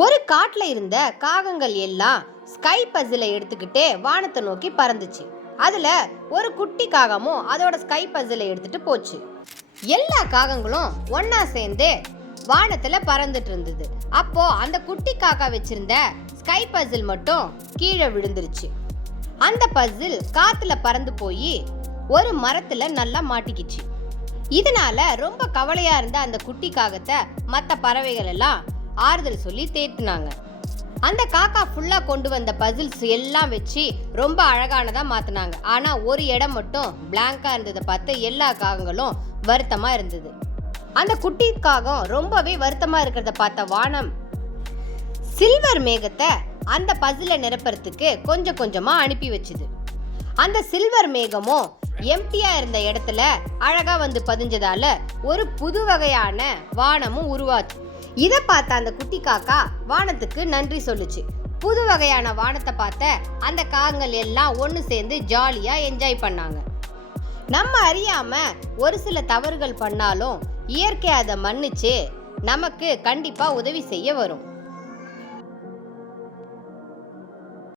ஒரு காட்டுல இருந்த காகங்கள் எல்லாம் ஸ்கை பசிலை எடுத்துக்கிட்டு வானத்தை நோக்கி பறந்துச்சு. அதுல ஒரு குட்டி காகமும் அதோட ஸ்கை பசிலை எடுத்துட்டு போச்சு. எல்லா காகங்களும் ஒன்னா சேர்ந்து வானத்துல பறந்துட்டு இருந்தது. அப்போ அந்த குட்டி காக்கா வச்சிருந்த ஸ்கை பசில் மட்டும் கீழே விழுந்துருச்சு. அந்த பசில் காத்துல பறந்து போய் ஒரு மரத்துல நல்லா மாட்டிக்கிச்சு. இதனால ரொம்ப கவலையா இருந்த அந்த குட்டி காகத்தை மற்ற பறவைகள் எல்லாம் ஆறுதல் சொல்லி தேத்தினாங்க. அந்த காக்கா ஃபுல்லா கொண்டு வந்த பசில்ஸ் எல்லாம் வச்சு ரொம்ப அழகானதா மாத்தினாங்க. ஆனா ஒரு இடம் மட்டும் பிளாங்கா இருந்ததை பார்த்து எல்லா காகங்களும் வருத்தமா இருந்தது. அந்த குட்டி காகம் ரொம்பவே வருத்தமா இருக்கிறத பார்த்த வானம் சில்வர் மேகத்தை அந்த பசிலை நிரப்புறதுக்கு கொஞ்சம் கொஞ்சமா அனுப்பி வச்சுது. அந்த சில்வர் மேகமும் எம்டியா இருந்த இடத்துல அழகா வந்து பதிஞ்சதால ஒரு புது வகையான வானமும் உருவாச்சு. இதை பார்த்த அந்த குட்டி காக்கா வானத்துக்கு நன்றி சொல்லுச்சு. புது வகையான வானத்தை பார்த்த அந்த காகங்கள் எல்லாம் ஒன்று சேர்ந்து ஜாலியா என்ஜாய் பண்ணாங்க. நம்ம அறியாம ஒரு சில தவறுகள் பண்ணாலும் இயற்கை அதை மன்னிச்சு நமக்கு கண்டிப்பா உதவி செய்ய வரும்.